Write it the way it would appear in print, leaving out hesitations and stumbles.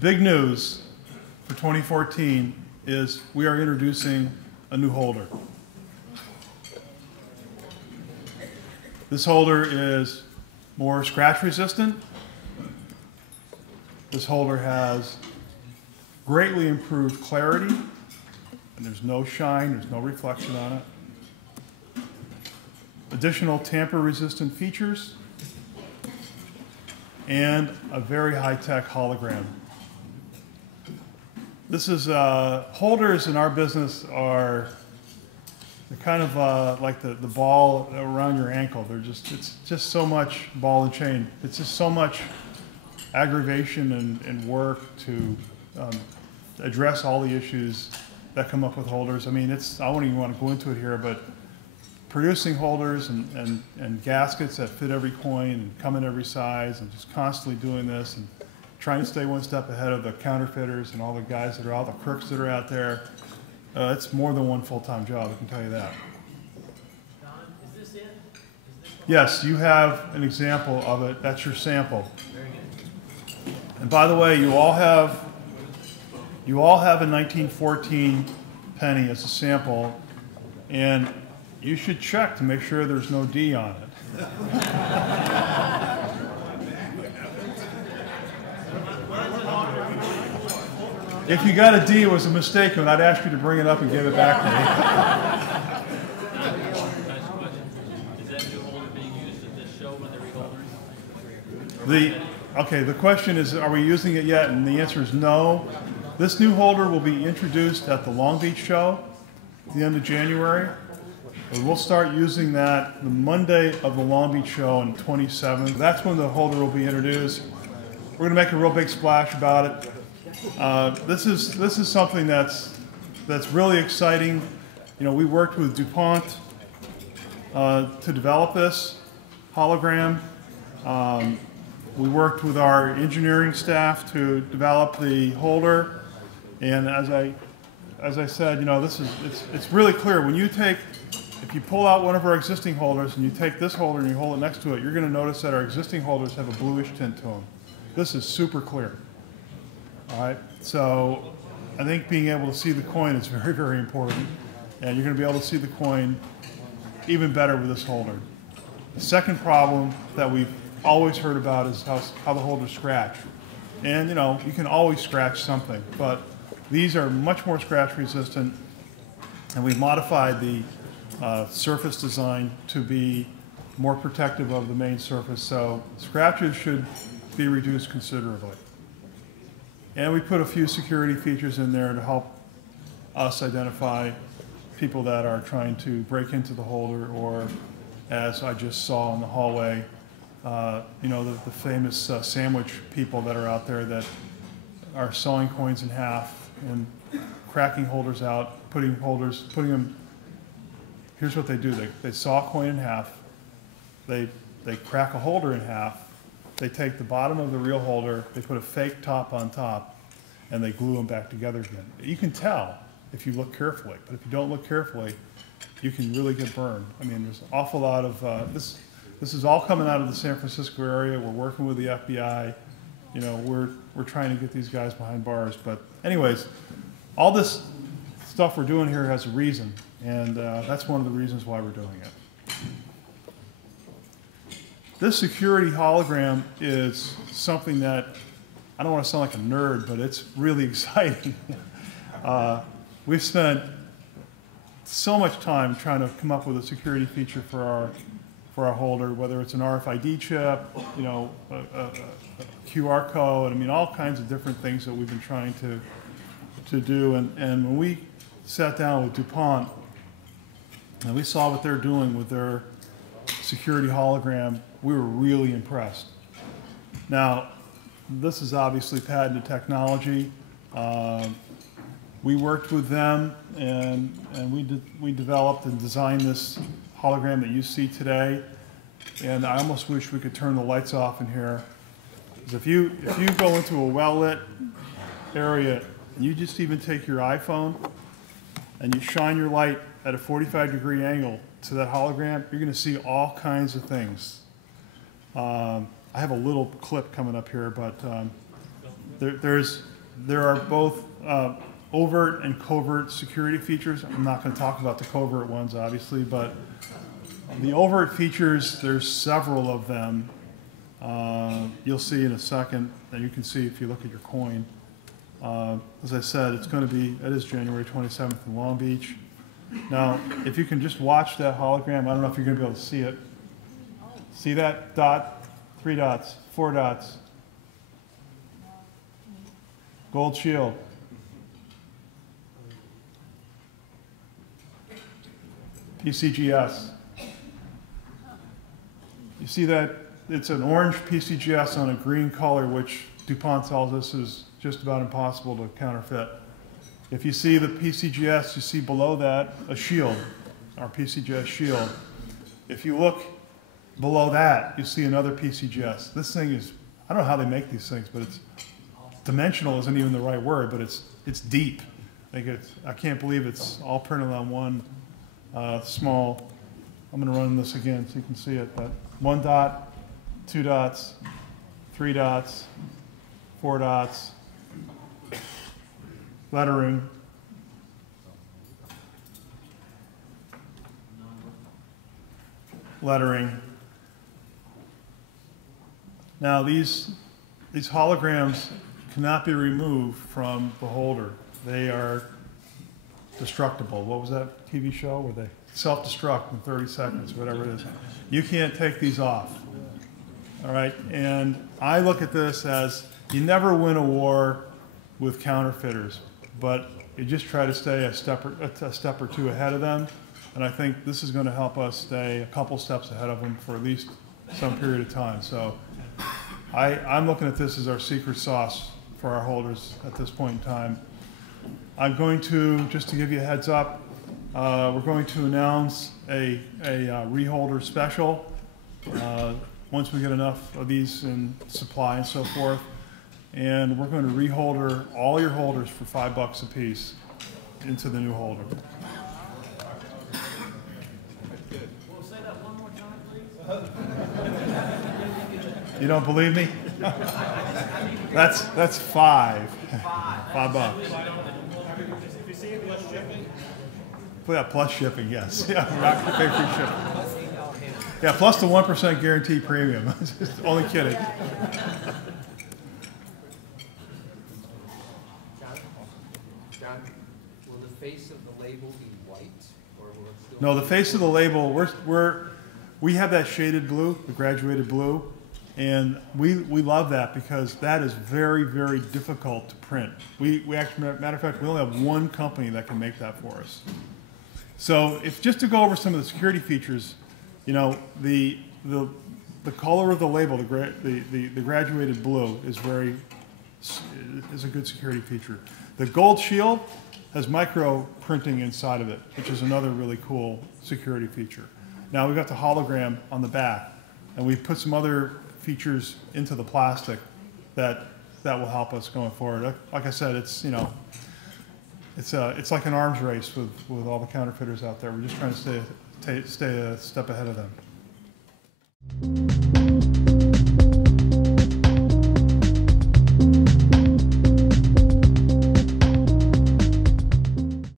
Big news for 2014 is we are introducing a new holder. This holder is more scratch resistant. This holder has greatly improved clarity, and there's no shine, there's no reflection on it. Additional tamper resistant features, and a very high-tech hologram. This is, holders in our business are, they're kind of like the ball around your ankle. It's just so much ball and chain. It's just so much aggravation and work to address all the issues that come up with holders. I mean, I wouldn't even want to go into it here, but producing holders and gaskets that fit every coin and come in every size, and just constantly doing this and trying to stay one step ahead of the counterfeiters and all the guys that are, all the crooks that are out there. It's more than one full-time job, I can tell you that. Don, is this it? Yes, you have an example of it. That's your sample. Very good. And by the way, you all have a 1914 penny as a sample, and you should check to make sure there's no D on it. If you got a D, it was a mistake, and I'd ask you to bring it up and give it back to me. Is that new holder being used at this show when they're reholders? Okay, the question is, are we using it yet? And the answer is no. This new holder will be introduced at the Long Beach show at the end of January. And we'll start using that the Monday of the Long Beach show on the 27th. That's when the holder will be introduced. We're going to make a real big splash about it. This is something that's really exciting. You know, we worked with DuPont to develop this hologram. We worked with our engineering staff to develop the holder, and as I said, you know, it's really clear when you take. If you pull out one of our existing holders and you take this holder and you hold it next to it, you're going to notice that our existing holders have a bluish tint to them. This is super clear. All right, so I think being able to see the coin is very, very important, and you're going to be able to see the coin even better with this holder. The second problem that we've always heard about is how the holders scratch. And you know, you can always scratch something, but these are much more scratch resistant, and we've modified the surface design to be more protective of the main surface, so scratches should be reduced considerably. And we put a few security features in there to help us identify people that are trying to break into the holder, or as I just saw in the hallway, you know, the famous sandwich people that are out there that are sawing coins in half and cracking holders out, putting them. Here's what they do: they saw a coin in half, they crack a holder in half, they take the bottom of the real holder, they put a fake top on top, and they glue them back together again. You can tell if you look carefully, but if you don't look carefully, you can really get burned. I mean, there's an awful lot of this is all coming out of the San Francisco area. We're working with the FBI. You know, we're trying to get these guys behind bars. But anyways, all this stuff we're doing here has a reason, and that's one of the reasons why we're doing it. This security hologram is something that, I don't want to sound like a nerd, but it's really exciting. We've spent so much time trying to come up with a security feature for our holder, whether it's an RFID chip, you know, a QR code, I mean, all kinds of different things that we've been trying to do. And when we sat down with DuPont and we saw what they're doing with their security hologram, we were really impressed. Now, this is obviously patented technology. We worked with them, and we developed and designed this hologram that you see today. And I almost wish we could turn the lights off in here. is if you go into a well-lit area and you just even take your iPhone and you shine your light at a 45-degree angle to that hologram, you're going to see all kinds of things. I have a little clip coming up here, but there are both overt and covert security features. I'm not going to talk about the covert ones, obviously, but the overt features, there's several of them. You'll see in a second, and you can see if you look at your coin. As I said, it is January 27th in Long Beach. Now, if you can just watch that hologram, I don't know if you're going to be able to see it. See that dot? 3 dots, 4 dots. Gold shield. PCGS. You see that it's an orange PCGS on a green color, which DuPont tells us is just about impossible to counterfeit. If you see the PCGS, you see below that a shield, our PCGS shield. If you look below that, you see another PCGS. This thing is, I don't know how they make these things, but it's dimensional isn't even the right word, but it's deep. I can't believe it's all printed on one small. I'm going to run this again so you can see it. But 1 dot, 2 dots, 3 dots, 4 dots, lettering, lettering. Now these holograms cannot be removed from the holder. They are destructible. What was that TV show where they self-destruct in 30 seconds, whatever it is? You can't take these off. All right, and I look at this as you never win a war with counterfeiters, but you just try to stay a step or two ahead of them, and I think this is going to help us stay a couple steps ahead of them for at least some period of time. So I'm looking at this as our secret sauce for our holders at this point in time. I'm going to, just to give you a heads up, we're going to announce a reholder special once we get enough of these in supply and so forth. And we're going to reholder all your holders for $5 a piece into the new holder. We'll say that one more time, please. You don't believe me? That's $5. $5. If you see it plus shipping. Yeah, plus shipping, yes. Yeah, we're not going to pay free shipping. Yeah, plus the 1% guarantee premium. Only kidding. John, will the face of the label be white, or will it still? No, the face of the label, we have that shaded blue, the graduated blue, and we love that because that is very, very difficult to print. We actually, matter of fact, we only have one company that can make that for us. So if just to go over some of the security features, you know, the color of the label, the graduated blue is a good security feature. The gold shield has micro printing inside of it, which is another really cool security feature. Now we've got the hologram on the back, and we've put some other features into the plastic that will help us going forward. Like I said, it's, you know, it's like an arms race with all the counterfeiters out there. We're just trying to stay a step ahead of them.